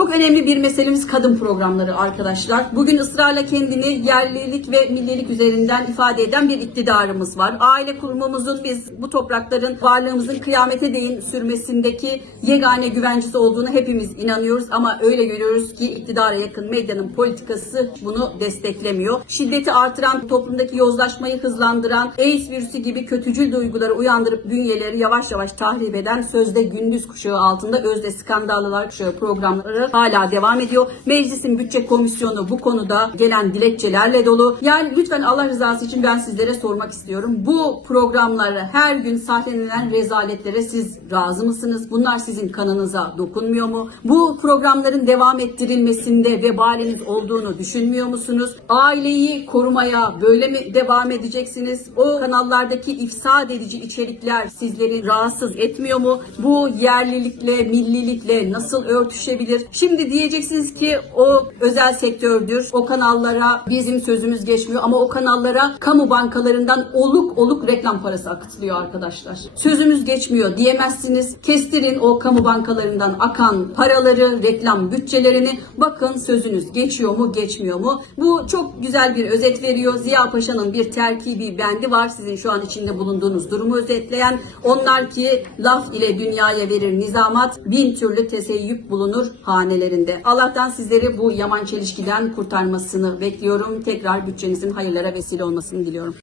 Çok önemli bir meselemiz kadın programları arkadaşlar. Bugün ısrarla kendini yerlilik ve millilik üzerinden ifade eden bir iktidarımız var. Aile kurumumuzun biz bu toprakların varlığımızın kıyamete değin sürmesindeki yegane güvencesi olduğunu hepimiz inanıyoruz ama öyle görüyoruz ki iktidara yakın medyanın politikası bunu desteklemiyor. Şiddeti artıran, toplumdaki yozlaşmayı hızlandıran, AIDS virüsü gibi kötücül duyguları uyandırıp bünyeleri yavaş yavaş tahrip eden sözde gündüz kuşağı altında özde skandallar kuşağı programları hala devam ediyor. Meclisin bütçe komisyonu bu konuda gelen dilekçelerle dolu. Yani lütfen Allah rızası için ben sizlere sormak istiyorum. Bu programları her gün sahnelenen rezaletlere siz razı mısınız? Bunlar sizin kanınıza dokunmuyor mu? Bu programların devam ettirilmesinde vebaliniz olduğunu düşünmüyor musunuz? Aileyi korumaya böyle mi devam edeceksiniz? O kanallardaki ifsad edici içerikler sizleri rahatsız etmiyor mu? Bu yerlilikle, millilikle nasıl örtüşebilir? Şimdi diyeceksiniz ki o özel sektördür. O kanallara bizim sözümüz geçmiyor ama o kanallara kamu bankalarından oluk oluk reklam parası akıtılıyor arkadaşlar. Sözümüz geçmiyor diyemezsiniz. Kestirin o kamu bankalarından akan paraları, reklam bütçelerini. Bakın sözünüz geçiyor mu, geçmiyor mu? Bu çok güzel bir özet veriyor. Ziya Paşa'nın bir terkibi bendi var. Sizin şu an içinde bulunduğunuz durumu özetleyen. Onlar ki laf ile dünyaya verir nizamat, bin türlü teseyyüp bulunur hanelerinde. Allah'tan sizleri bu yaman çelişkiden kurtarmasını bekliyorum. Tekrar bütçenizin hayırlara vesile olmasını diliyorum.